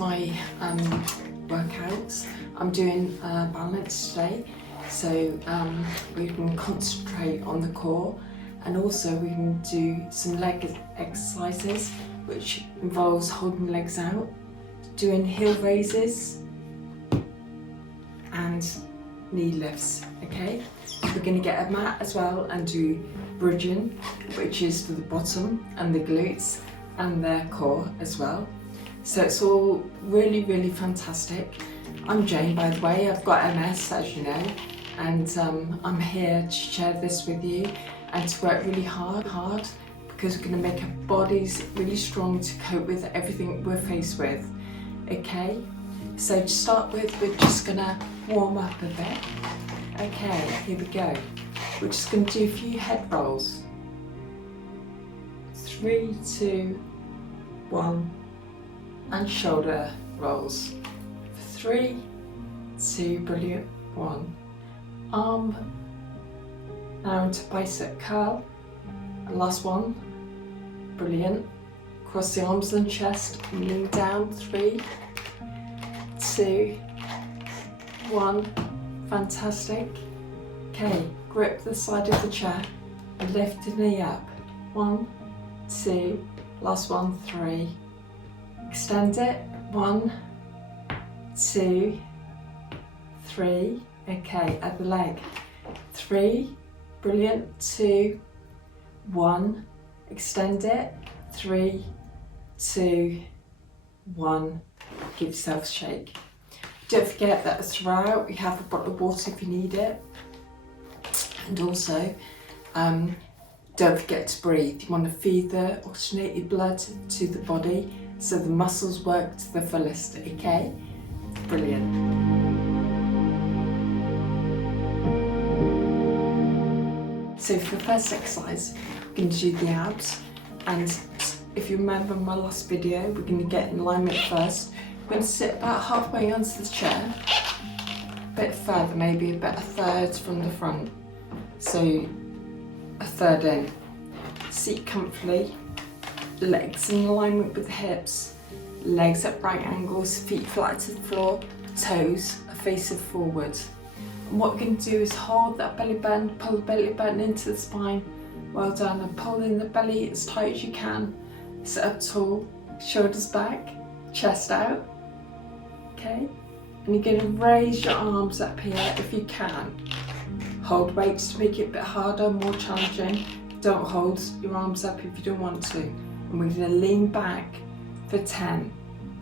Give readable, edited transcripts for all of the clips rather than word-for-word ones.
my workouts. I'm doing balance today, so we can concentrate on the core, and also we can do some leg exercises which involves holding legs out, doing heel raises and knee lifts. Okay, we're going to get a mat as well and do bridging, which is for the bottom and the glutes and the core as well. So it's all really fantastic. I'm Jayne, by the way. I've got MS, as you know, and I'm here to share this with you and to work really hard because we're going to make our bodies really strong to cope with everything we're faced with. Okay, so to start with, we're just going to warm up a bit. Okay, here we go. We're just going to do a few head rolls. 3, 2, 1, and shoulder rolls. 3, 2, brilliant, 1. Arm now into bicep curl, and last one, brilliant. Cross the arms and chest, and lean down. 3, 2, 1, fantastic. Okay, grip the side of the chair and lift the knee up. 1, 2, last one, 3. Extend it. 1, 2, 3. Okay, at the leg. 3, brilliant. 2, 1. Extend it. 3, 2, 1. Give yourself a shake. Don't forget that throughout you have a bottle of water if you need it. And also, don't forget to breathe. You want to feed the oxygenated blood to the body so the muscles work to the fullest, okay? Brilliant. So for the first exercise, we're going to do the abs. And if you remember my last video, we're going to get in alignment first. We're going to sit about halfway onto the chair, a bit further, maybe about a third from the front. So a third in. Seat comfortably, legs in alignment with the hips, legs at right angles, feet flat to the floor, toes are facing forward. And what we're going to do is hold that belly button, pull the belly button into the spine. Well done, and pull in the belly as tight as you can. Sit up tall, shoulders back, chest out. Okay, and you're going to raise your arms up here if you can. Hold weights to make it a bit harder, more challenging. Don't hold your arms up if you don't want to. And we're going to lean back for 10.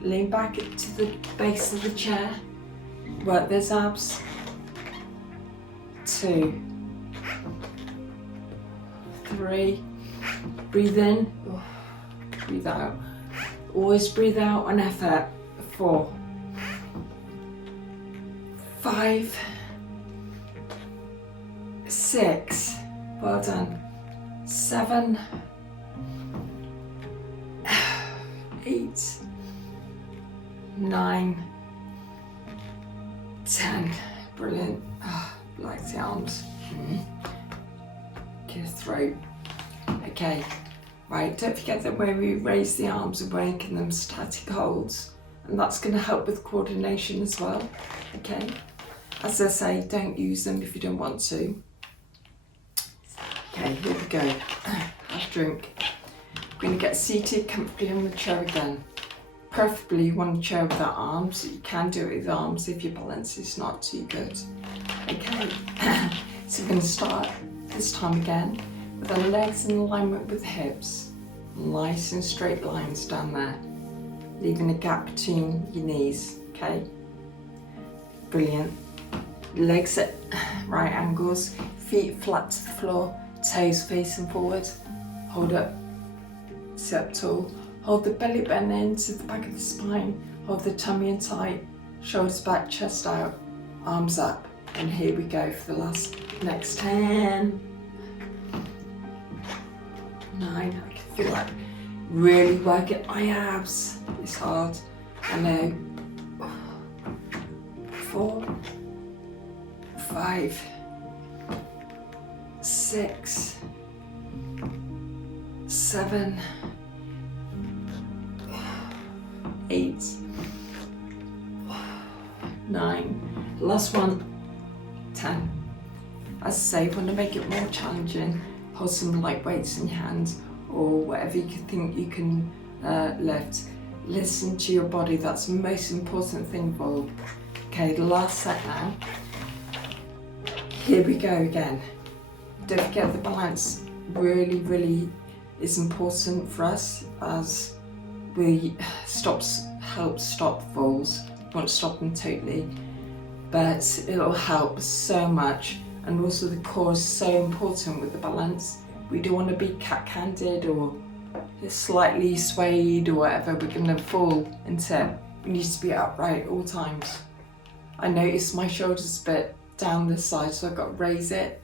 Lean back to the base of the chair. Work those abs. 2, 3. Breathe in. Breathe out. Always breathe out on effort. 4, 5, 6, well done. 7, 8, 9, 10. Brilliant. Like the arms. Get a throat. Okay. Right. Don't forget that when we raise the arms, we're making them static holds, and that's going to help with coordination as well. Okay. As I say, don't use them if you don't want to. Okay, here we go. Have a drink. We're going to get seated comfortably on the chair again. Preferably you want a chair without arms. You can do it with arms if your balance is not too good. Okay, so we're going to start this time again with our legs in alignment with the hips. Nice and straight lines down there, leaving a gap between your knees. Okay, brilliant. Legs at right angles, feet flat to the floor, toes facing forward. Hold up, sit up tall. Hold the belly button into the back of the spine. Hold the tummy in tight, shoulders back, chest out, arms up. And here we go for the next 10, 9, I can feel like really working my abs. It's hard, I know. 4, 5, 6, 7, 8, Last one, 10. As I say, if you want to make it more challenging, hold some light weights in your hands or whatever you think you can lift. Listen to your body, that's the most important thing of all. Okay, the last set now. Here we go again. Don't forget the balance really is important for us as we help stop falls. We won't stop them totally, but it'll help so much. And also the core is so important with the balance. We don't want to be cat-handed or slightly swayed or whatever, we're going to fall into it. We need to be upright all times. I notice my shoulders a bit down this side, so I've got to raise it.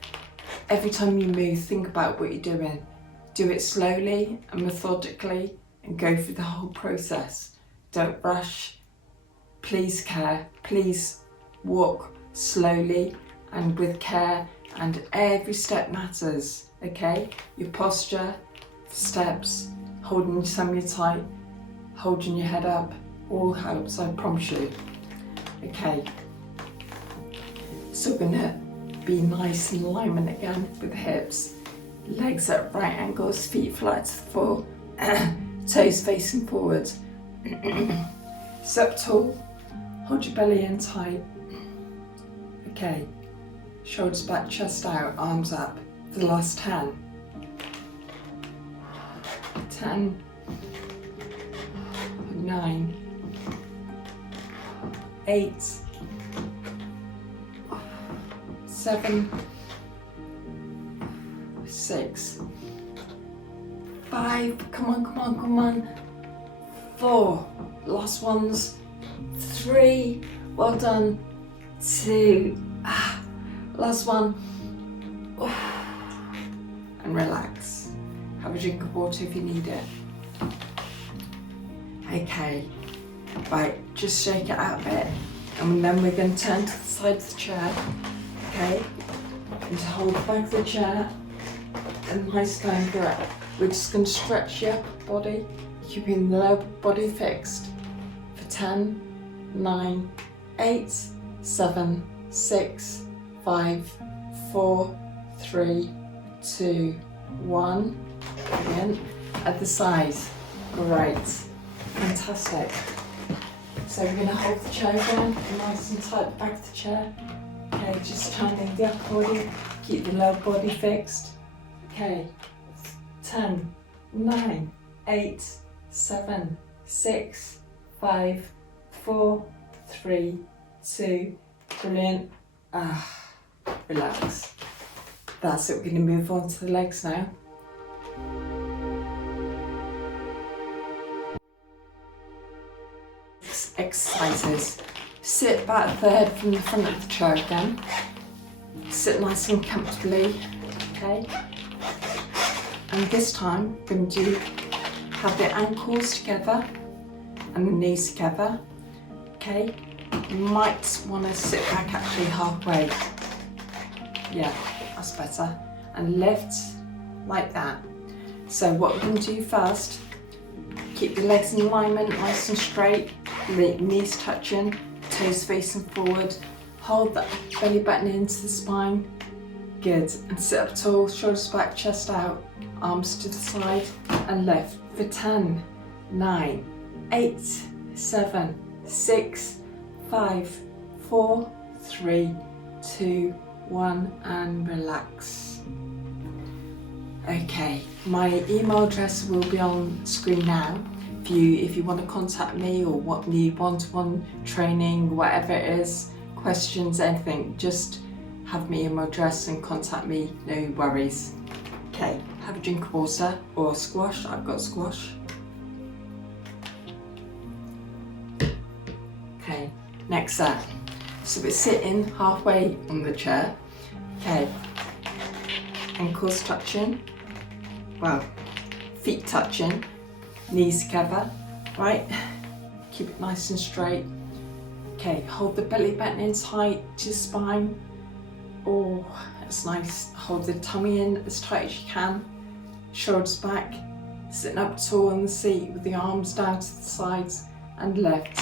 Every time you move, think about what you're doing. Do it slowly and methodically and go through the whole process. Don't rush. Please care. Please walk slowly and with care, and every step matters, okay? Your posture, steps, holding your stomach tight, holding your head up, all helps, I promise you. Okay, so we're gonna be nice in alignment again with the hips. Legs at right angles, feet flat to the floor, toes facing forward. Sit up tall, hold your belly in tight. Okay, shoulders back, chest out, arms up. For the last 10. 10, 9, 8, 7, 6, 5, come on, 4, last ones, 3, well done, 2, last one, and relax. Have a drink of water if you need it. Okay, right, just shake it out a bit, and then we're going to turn to the side of the chair, okay, and to hold the back of the chair, and nice going through it. We're just going to stretch your upper body, keeping the lower body fixed for 10, 9, 8, 7, 6, 5, 4, 3, 2, 1. Brilliant. At the side. Great. Fantastic. So we're going to hold the chair again, nice and tight at the back of the chair. Okay, just turning the upper body, keep the lower body fixed. Okay, 10, 9, 8, 7, 6, 5, 4, 3, 2, brilliant. Relax. That's it, we're going to move on to the legs now. Exercises. Sit about a third from the front of the chair again. Sit nice and comfortably, okay? And this time, we're going to have the ankles together and the knees together, okay? You might want to sit back actually halfway. Yeah, that's better. And lift like that. So what we're going to do first, keep your legs in alignment, nice and straight, knees touching, toes facing forward, hold that belly button into the spine, good, and sit up tall, shoulders back, chest out, arms to the side, and lift for 10, 9, 8, 7, 6, 5, 4, 3, 2, 1, and relax. Okay, my email address will be on screen now. If you want to contact me or need one-to-one training, whatever it is, questions, anything, just have my email address and contact me, no worries. Okay, have a drink of water or squash. I've got squash. Okay, next set. So we're sitting halfway on the chair. Okay, ankles touching, well, feet touching, knees together, right? Keep it nice and straight. Okay, hold the belly button in tight to your spine. Oh, that's nice. Hold the tummy in as tight as you can. Shoulders back, sitting up tall on the seat with the arms down to the sides and lift.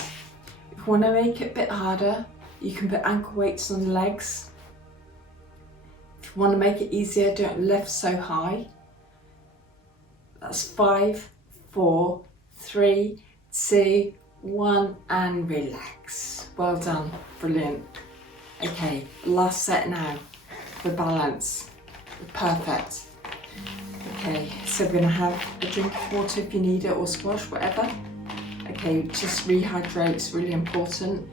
If you want to make it a bit harder, You can put ankle weights on the legs. If you want to make it easier, don't lift so high. That's 5, 4, 3, 2, 1, and relax. Well done, brilliant. Okay, last set now, for balance. Perfect. Okay, so we're going to have a drink of water if you need it, or squash, whatever. Okay, just rehydrate, it's really important.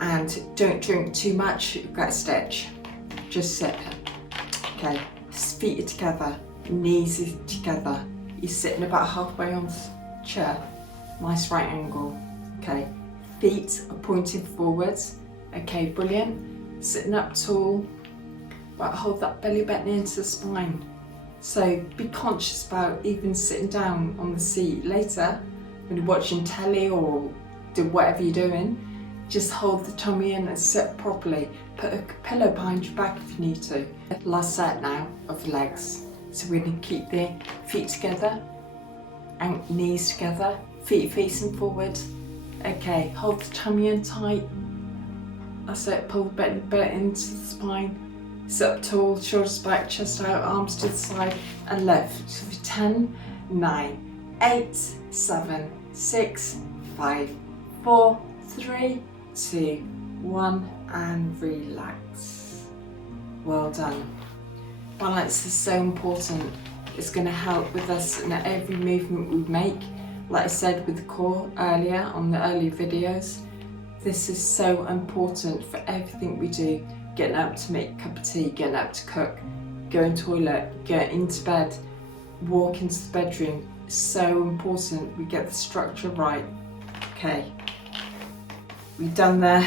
And don't drink too much, you'll get a stitch. Just sit. Okay, feet are together, knees are together. You're sitting about halfway on the chair. Nice right angle. Okay, feet are pointing forwards. Okay, brilliant. Sitting up tall, but hold that belly button into the spine. So be conscious about even sitting down on the seat later when you're watching telly or do whatever you're doing. Just hold the tummy in and sit properly. Put a pillow behind your back if you need to. Last set now of legs. So we're going to keep the feet together and knees together, feet facing forward. Okay, hold the tummy in tight. That's it, pull the belly into the spine. Sit up tall, shoulders back, chest out, arms to the side, and lift. So for 10, 9, 8, 7, 6, 5, 4, 3, 2, 1, and relax. Well done. Balance is so important. It's going to help with us in every movement we make. Like I said with the core earlier on the earlier videos, this is so important for everything we do. Getting up to make a cup of tea, getting up to cook, going to the toilet, getting into bed, walk into the bedroom. It's so important we get the structure right. Okay, we've done the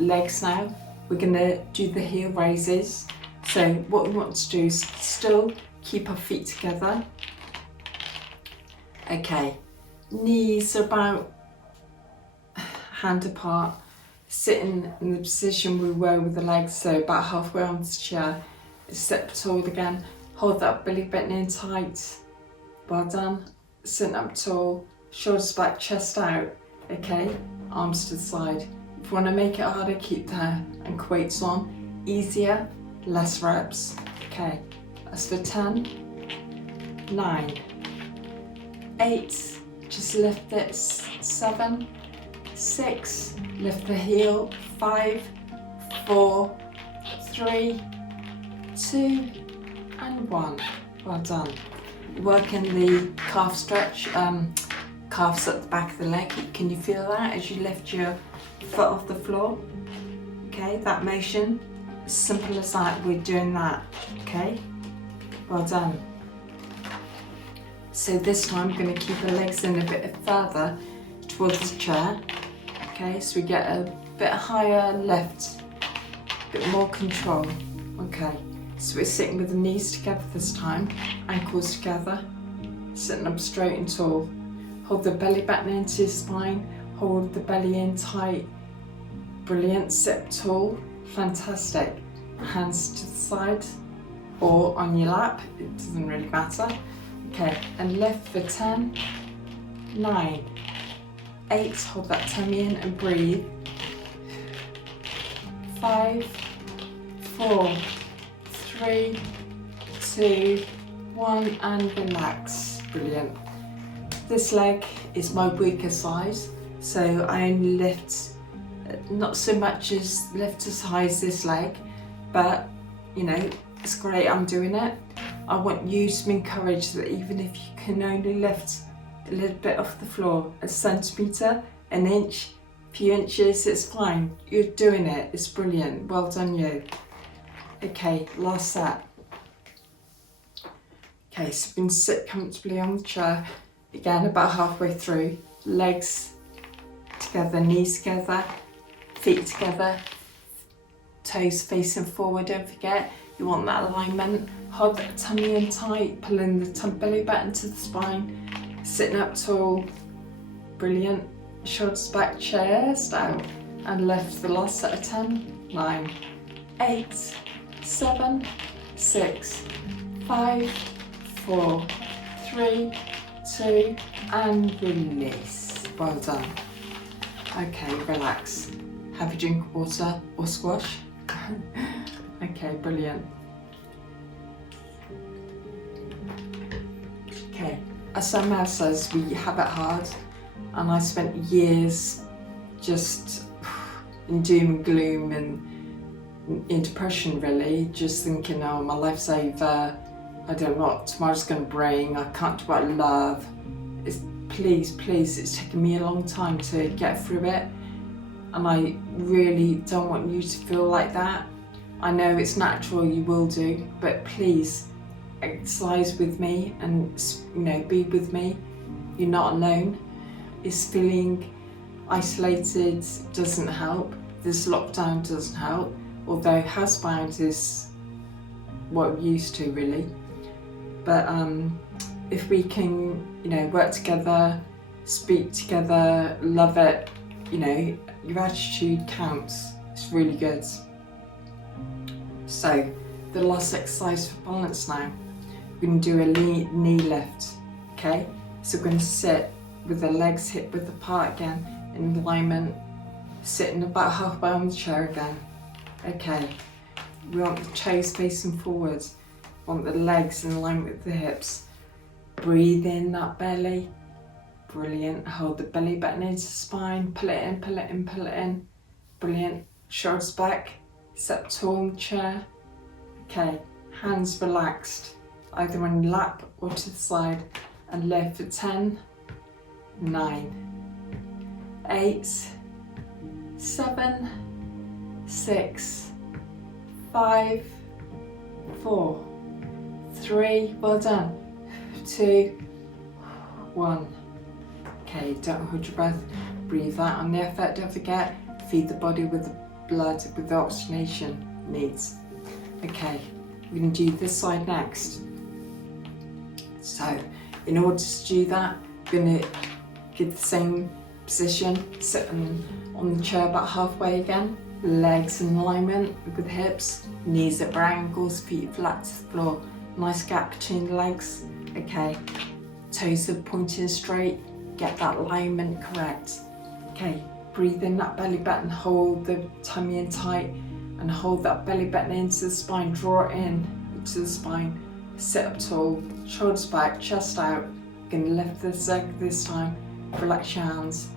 legs now. We're going to do the heel raises. So what we want to do is still keep our feet together. Okay, knees are about hand apart, sitting in the position we were with the legs, so about halfway onto the chair. Sit up tall again, hold that belly button in tight. Well done. Sitting up tall, shoulders back, chest out. Okay, arms to the side. If you want to make it harder, keep the ankle weights on. Easier, less reps. Okay, that's for 10, 9, 8, just lift it, 7, 6, lift the heel, 5, 4, 3, 2, and 1. Well done. Working the calf stretch, calves at the back of the leg. Can you feel that as you lift your foot off the floor? Okay, that motion, as simple as that, we're doing that. Okay, well done. So this time I'm going to keep the legs in a bit further towards the chair. Okay, so we get a bit higher lift, a bit more control. Okay, so we're sitting with the knees together this time, ankles together, sitting up straight and tall. Hold the belly button into your spine, hold the belly in tight. Brilliant, sit up tall, fantastic. Hands to the side or on your lap, it doesn't really matter. Okay, and lift for 10, 9, 8, hold that tummy in and breathe. 5, 4, 3, 2, 1, and relax. Brilliant. This leg is my weaker side, so I only lift not so much as lift as high as this leg, but you know, it's great I'm doing it. I want you to be encouraged that even if you can only lift a little bit off the floor, a centimetre, an inch, a few inches, it's fine. You're doing it, it's brilliant. Well done you. Okay, last set. Okay, so we can sit comfortably on the chair. Again, about halfway through. Legs together, knees together, feet together, toes facing forward, don't forget. You want that alignment. Hold that tummy in tight, pulling the belly button to the spine, sitting up tall. Brilliant. Shoulders back, chest out, and lift. The last set of 10, 9, 8, 7, 6, 5, 4, 3, 2, and release. Well done. Okay, relax. have a drink of water or squash. Okay, brilliant. Okay, as Sam says, we have it hard, and I spent years just in doom and gloom and in depression really, just thinking, oh, my life's over, I don't know what tomorrow's going to bring, I can't do what I love. Please, it's taken me a long time to get through it, and I really don't want you to feel like that. I know it's natural, you will do, but please exercise with me and be with me. You're not alone. It's feeling isolated doesn't help. This lockdown doesn't help, although housebound is what we're used to really. But if we can, work together, speak together, love it, your attitude counts. It's really good. So, the last exercise for balance now. We're going to do a knee lift, okay? So we're going to sit with the legs hip width apart again, in alignment, sitting about halfway on the chair again. Okay, we want the toes facing forwards, want the legs in line with the hips. Breathe in that belly, brilliant. Hold the belly button into the spine, pull it in, pull it in, pull it in. Brilliant, shoulders back, sit up tall in the chair. Okay, hands relaxed, either on your lap or to the side, and lift for 10, 9, 8, 7, 6, 5, 4, 3, well done, 2, 1. Okay, don't hold your breath, breathe out on the effort, don't forget, feed the body with the blood, with the oxygenation needs. Okay, we're going to do this side next. So, in order to do that, we're going to give the same position, sit on the chair about halfway again, legs in alignment with the hips, knees at right angles, feet flat to the floor, nice gap between the legs. Okay, toes are pointing straight, get that alignment correct. Okay, breathe in that belly button, hold the tummy in tight, and hold that belly button into the spine, draw it in to the spine, sit up tall, shoulders back, chest out. You're going to lift the leg this time, relax your hands.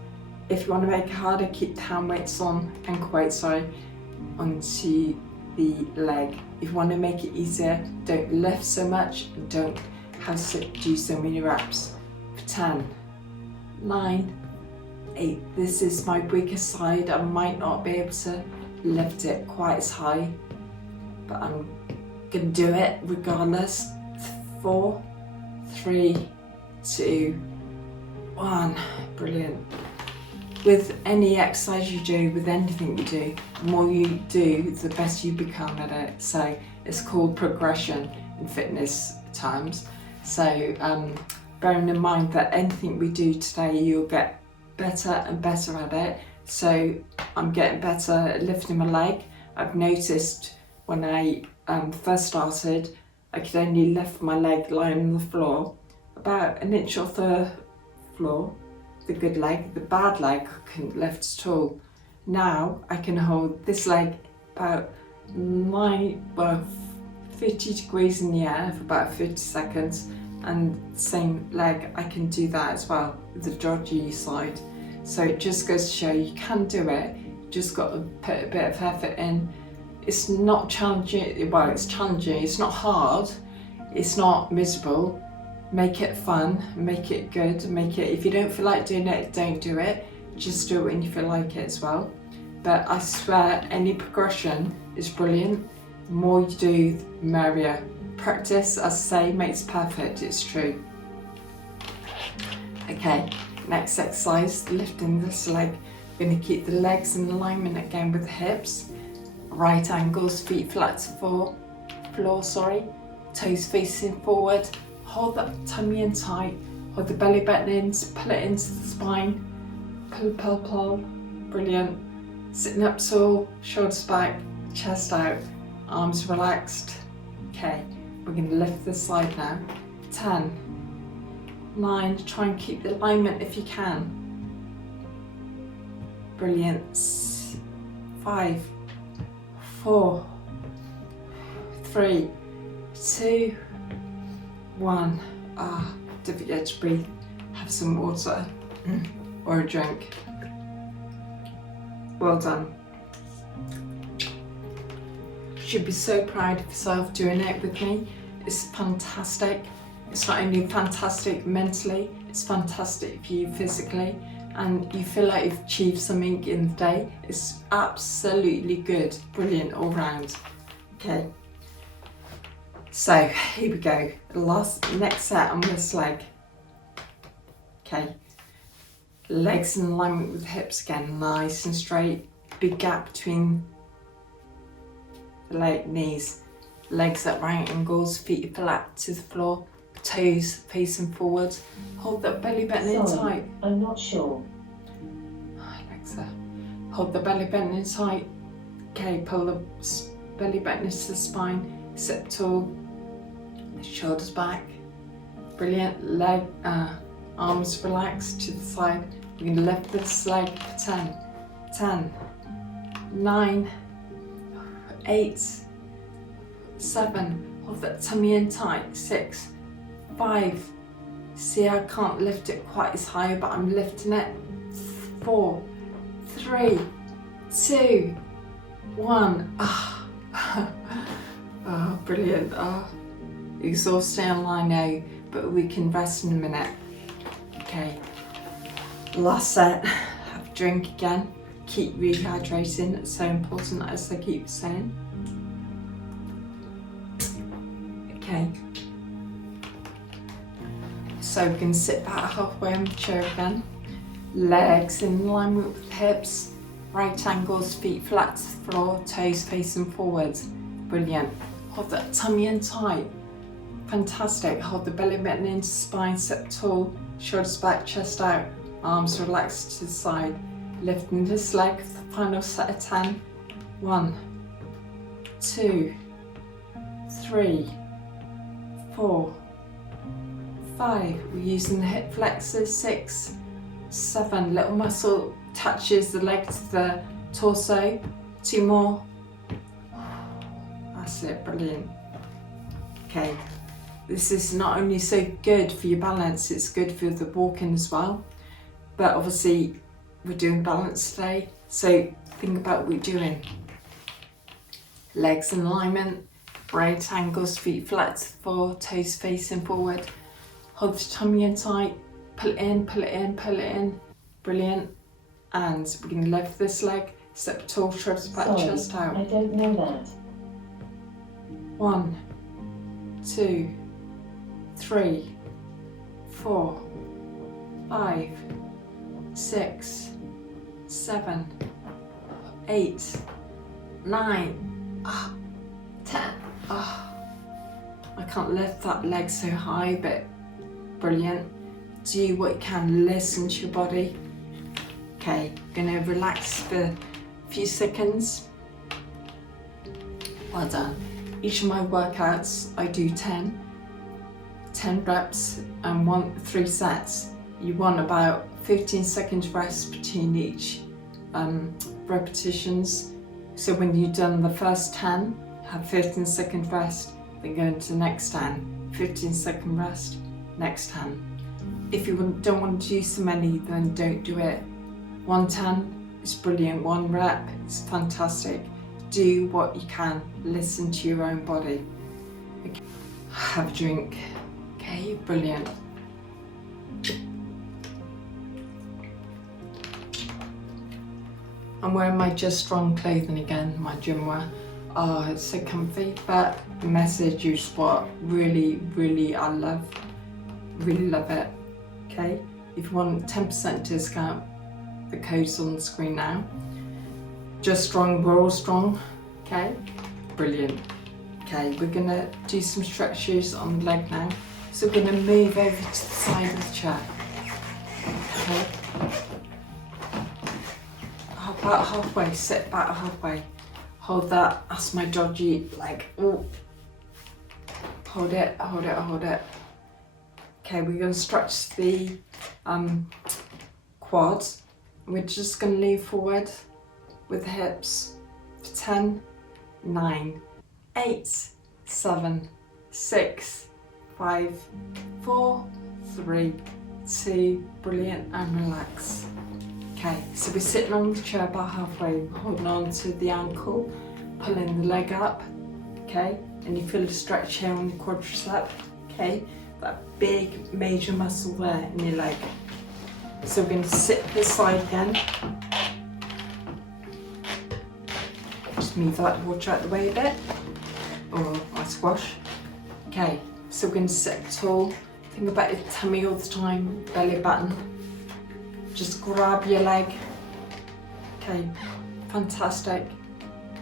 If you want to make it harder, keep the hand weights on, ankle weights, onto the leg. If you want to make it easier, don't lift so much, and don't have to do so many reps. For 10, 9, 8, this is my weakest side, I might not be able to lift it quite as high, but I'm gonna do it regardless. 4, 3, 2, 1. Brilliant. With any exercise you do, with anything you do, the more you do, the better you become at it. So it's called progression in fitness terms. So bearing in mind that anything we do today, you'll get better and better at it. So I'm getting better at lifting my leg. I've noticed when I first started, I could only lift my leg lying on the floor about an inch off the floor. The good leg, the bad leg I couldn't lift at all. Now I can hold this leg about 50 degrees in the air for about 50 seconds, and same leg I can do that as well with the dodgy side. So it just goes to show you can do it, you just got to put a bit of effort in. It's not challenging, well it's challenging, it's not hard, it's not miserable. Make it fun, make it good, make it, if you don't feel like doing it, don't do it. Just do it when you feel like it as well. But I swear any progression is brilliant. The more you do, the merrier. Practice, as I say, makes perfect, it's true. Okay. Next exercise, lifting this leg. We're going to keep the legs in alignment again with the hips. Right angles, feet flat to floor, toes facing forward. Hold that tummy in tight, hold the belly button in, pull it into the spine. Pull. Brilliant. Sitting up tall, shoulders back, chest out, arms relaxed. Okay, we're going to lift this side now. 10, 9, try and keep the alignment if you can. Brilliant. 5, 4, 3, 2, 1. Don't forget to breathe. Have some water or a drink. Well done. You should be so proud of yourself doing it with me. It's fantastic. It's not only fantastic mentally, it's fantastic for you physically, and you feel like you've achieved something in the day. It's absolutely good, brilliant all round. Okay, so here we go. Next set on this leg. Okay, legs in alignment with the hips again, nice and straight. Big gap between the knees. Legs at right angles, feet flat to the floor, toes facing forward. Hold that belly button in tight. I'm not sure. Alexa. Hold the belly button in tight. Okay, pull the belly button into the spine. Sit tall. Shoulders back. Brilliant. Leg, arms relaxed to the side. We're going to lift this leg for 10. 10, 9, 8, 7, hold that tummy in tight, 6, 5, see I can't lift it quite as high but I'm lifting it, 4, 3, 2, 1, brilliant, exhausting I know, but we can rest in a minute. Okay, last set, have a drink again, keep rehydrating, it's so important as I keep saying. Okay, so we can sit back halfway on the chair again, legs in alignment with the hips, right angles, feet flat to the floor, toes facing forwards. Brilliant. Hold that tummy in tight. Fantastic. Hold the belly button into spine, sit tall, shoulders back, chest out, arms relaxed to the side. Lifting this leg for the final set of 10. 1, 2, 3, 4, 5. We're using the hip flexors. 6, 7. Little muscle touches the leg to the torso. 2 more. That's it, brilliant. Okay, this is not only so good for your balance, it's good for the walking as well. But obviously, we're doing balance today, so think about what we're doing. Legs in alignment. Right angles, feet flat to the floor, toes facing forward. Hold the tummy in tight, pull it in, pull it in, pull it in. Brilliant. And we're going to lift this leg, step tall, shoulders back, chest out. I don't know that. 1, 2, 3, 4, 5, 6, 7, 8, 9, 10. I can't lift that leg so high, but brilliant. Do what you can, listen to your body. Okay, gonna relax for a few seconds. Well done. Each of my workouts, I do 10 reps and 3 sets. You want about 15 seconds rest between each repetitions. So when you've done the first 10, have 15 second rest, then go into the next 10, 15-second rest, next 10. If you don't want to do so many, then don't do it. 110 is brilliant, 1 rep is fantastic. Do what you can, listen to your own body. Okay. Have a drink. Okay, brilliant. I'm wearing my Just Strong clothing again, my gym wear. Oh, it's so comfy, but the message is what really I love. Really love it. Okay, if you want 10% discount, the code's on the screen now. Just Strong, we're all strong. Okay, brilliant. Okay, we're gonna do some stretches on the leg now. So we're gonna move over to the side of the chair. Okay. About halfway, sit back halfway. Hold that, that's my dodgy leg. Ooh. Hold it, hold it, hold it. Okay, we're gonna stretch the quads. We're just gonna lean forward with the hips for 10, 9, 8, 7, 6, 5, 4, 3, 2, brilliant, and relax. Okay, so we're sitting on the chair about halfway, holding on to the ankle, pulling the leg up, okay, and you feel a stretch here on the quadricep, okay, that big major muscle there in your leg. So we're going to sit this side again. Just move that water out the way a bit, or I squash. Okay, so we're going to sit tall. Think about your tummy all the time, belly button. Just grab your leg. Okay, fantastic.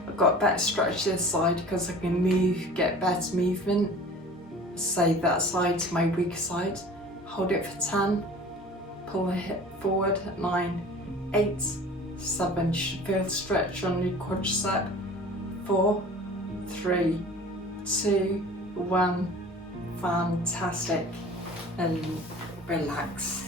I've got a better stretch this side because I can move, get better movement. Say that side to my weaker side. Hold it for 10. Pull the hip forward at 9, 8, 7. You should feel the stretch on your quadricep. 4, 3, 2, 1. Fantastic. And relax.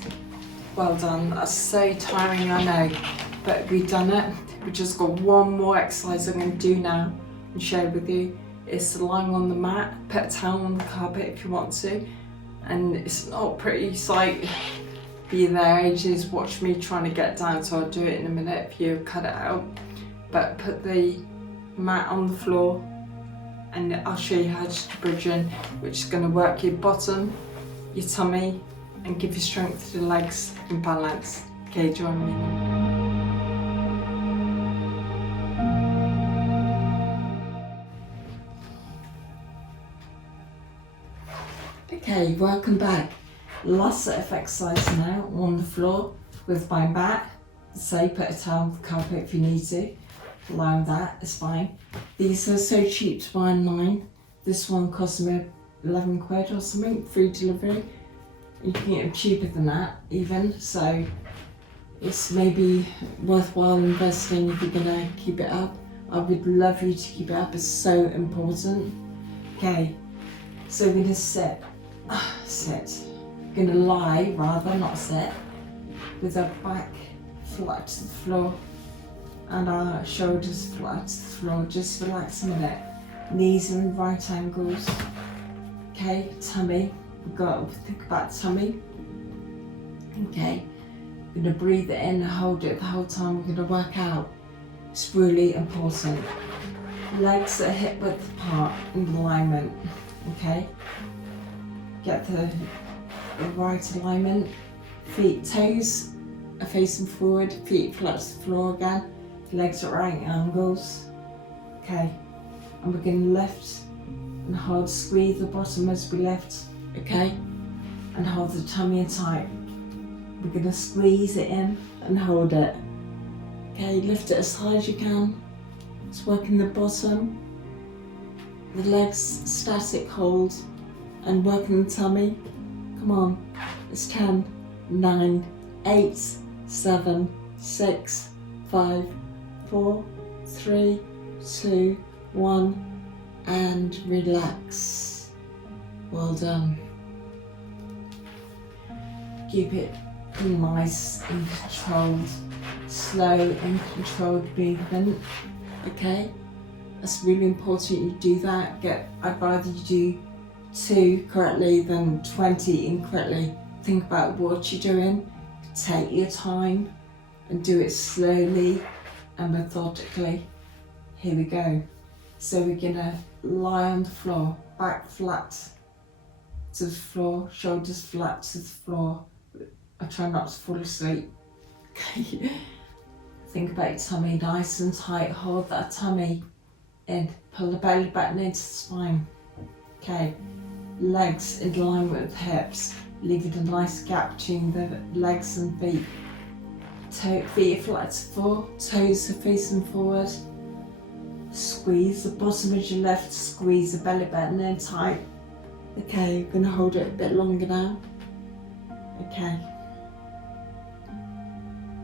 Well done. That's so tiring, I know, but we've done it. We've just got one more exercise I'm going to do now and share with you. It's lying on the mat. Put a towel on the carpet if you want to, and it's not a pretty sight. Be there ages, watch me trying to get down, so I'll do it in a minute if you cut it out. But put the mat on the floor and I'll show you how to do bridging, which is going to work your bottom, your tummy, and give you strength to the legs and balance. Okay, join me. Okay, welcome back. Last set of exercise now on the floor with my mat. Say put a towel on the carpet if you need to. Lie on that, it's fine. These are so cheap to buy online. This one cost me 11 quid or something, free delivery. You can get them cheaper than that even, so it's maybe worthwhile investing if you're gonna keep it up. I would love you to keep it up, it's so important. Okay, so we're gonna sit. We're gonna lie rather, not sit, with our back flat to the floor and our shoulders flat to the floor. Just relax a minute. Knees are in right angles. Okay, tummy. We've got to think about tummy. Okay, we're gonna breathe it in and hold it the whole time. We're gonna work out. It's really important. Legs are hip width apart in alignment. Okay, get the right alignment. Feet, toes are facing forward. Feet flat to the floor again. Legs at right angles. Okay, and we're gonna lift and hold. Squeeze the bottom as we lift. Okay, and hold the tummy in tight. We're going to squeeze it in and hold it. Okay, lift it as high as you can. It's working the bottom, the legs static hold, and working the tummy. Come on, it's 10, 9, 8, 7, 6, 5, 4, 3, 2, 1, and relax. Well done. Keep it nice and controlled, slow and controlled movement. Okay, that's really important you do that. I'd rather you do 2 correctly than 20 incorrectly. Think about what you're doing, take your time and do it slowly and methodically. Here we go. So we're gonna lie on the floor, back flat to the floor, shoulders flat to the floor. I try not to fall asleep. Okay. Think about your tummy, nice and tight. Hold that tummy in. Pull the belly button into the spine. Okay. Legs in line with hips. Leaving a nice gap between the legs and feet. Feet are flat to the floor. Toes are facing forward. Squeeze the bottom of your left. Squeeze the belly button in tight. Okay, we're going to hold it a bit longer now. Okay.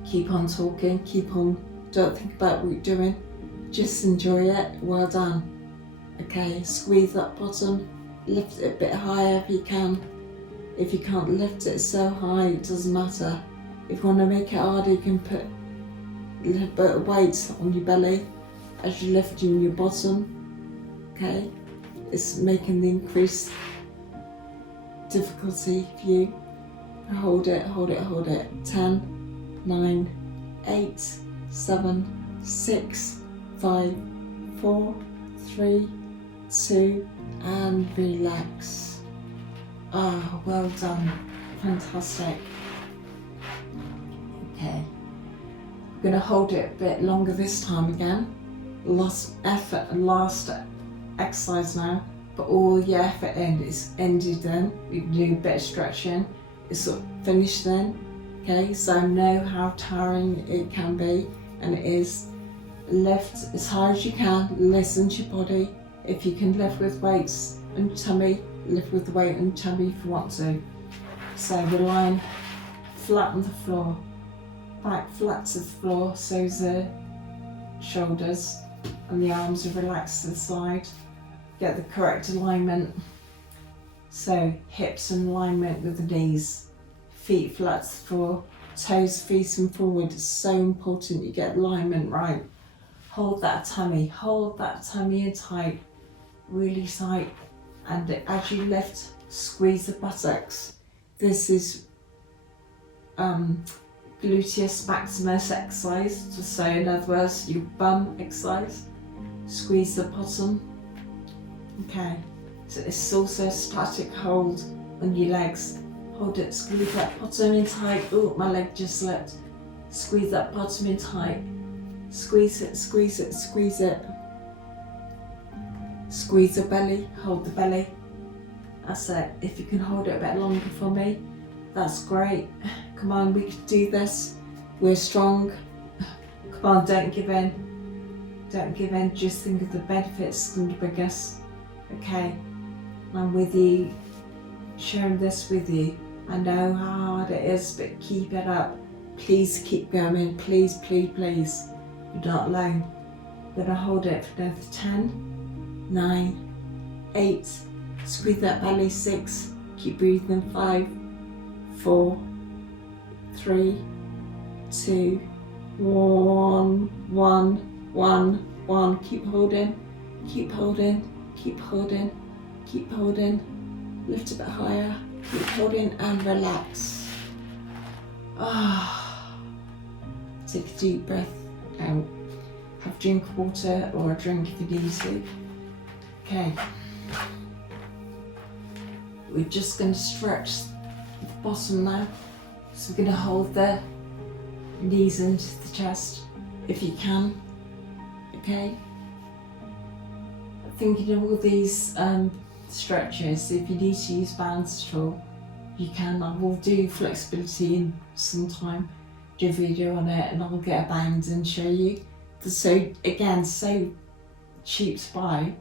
Keep on talking, keep on, don't think about what you're doing. Just enjoy it, well done. Okay, squeeze that bottom, lift it a bit higher if you can. If you can't lift it so high, it doesn't matter. If you want to make it harder, you can put a little bit of weight on your belly as you're lifting your bottom. Okay, it's making the increased difficulty for you. Hold it, hold it, hold it. 10, 9, 8, 7, 6, 5, 4, 3, 2, and relax. Ah, well done. Fantastic. Okay. We're going to hold it a bit longer this time again. Last effort and last exercise now, but all your effort is ended then. We can do a bit of stretching. It's sort of finished then. Okay, so I know how tiring it can be, and it is. Lift as high as you can, listen to your body. If you can lift with weights and tummy, lift with the weight and tummy if you want to. So we're lying flat on the floor, back flat to the floor, so the shoulders and the arms are relaxed to the side. Get the correct alignment. So hips in alignment with the knees, feet flat to the floor, toes facing forward. It's so important you get alignment right. Hold that tummy in tight, really tight. And as you lift, squeeze the buttocks. This is gluteus maximus exercise, so in other words, your bum exercise. Squeeze the bottom. Okay, so it's also a static hold on your legs. Hold it, squeeze that bottom in tight. Oh, my leg just slipped. Squeeze that bottom in tight. Squeeze it, squeeze it, squeeze it. Squeeze the belly, hold the belly. That's it. If you can hold it a bit longer for me, that's great. Come on, we can do this. We're strong. Come on, don't give in. Don't give in, just think of the benefits and the biggest. Okay, I'm with you, sharing this with you. I know how hard it is, but keep it up. Please keep going, please, please, please. You're not alone. I'm gonna hold it for another 10, 9, 8, squeeze that belly, 6, keep breathing, 5, 4, 3, 2, 1, 1, keep holding, keep holding, keep holding, keep holding, lift a bit higher, keep holding and relax. Take a deep breath out. Have a drink of water or a drink if you need to. Okay. We're just going to stretch the bottom now. So we're going to hold the knees into the chest if you can. Okay. Thinking of all these stretches, if you need to use bands at all, you can. I will do flexibility in some time, do a video on it, and I'll get a band and show you. So again, so cheap to buy.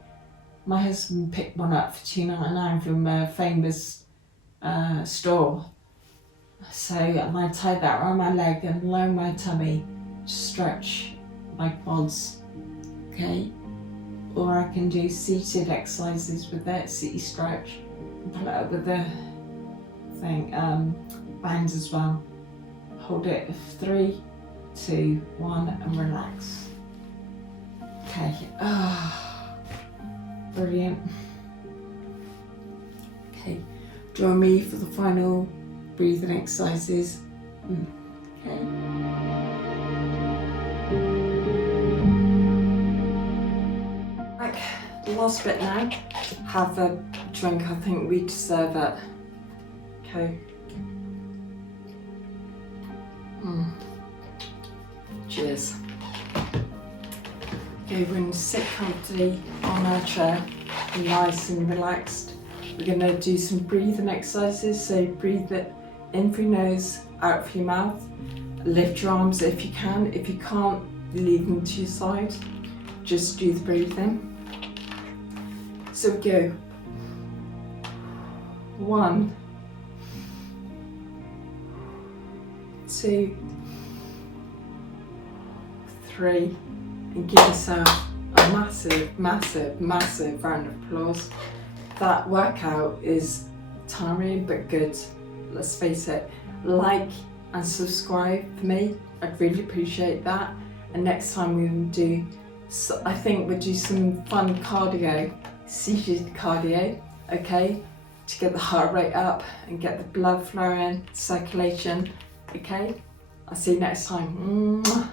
My husband picked one up for $2.99 from a famous store. So I tie that around my leg and allow my tummy to stretch my quads. Okay. Or I can do seated exercises with it, seated stretch, and pull it up with the thing, bands as well. Hold it 3, 2, 1 and relax. Okay, brilliant. Okay, join me for the final breathing exercises. Okay. The last bit now, have a drink. I think we deserve it. Okay. Cheers. Okay, we're going to sit comfortably on our chair, nice and relaxed. We're going to do some breathing exercises. So breathe it in through your nose, out through your mouth. Lift your arms if you can. If you can't, leave them to your side. Just do the breathing. So we go 1, 2, 3, and give yourself a massive, massive, massive round of applause. That workout is tiring but good. Let's face it. Like and subscribe for me. I'd really appreciate that. and next time we will do, so I think we'll do some fun cardio, seated cardio, okay, to get the heart rate up and get the blood flowing, circulation, okay. I'll see you next time. Mwah.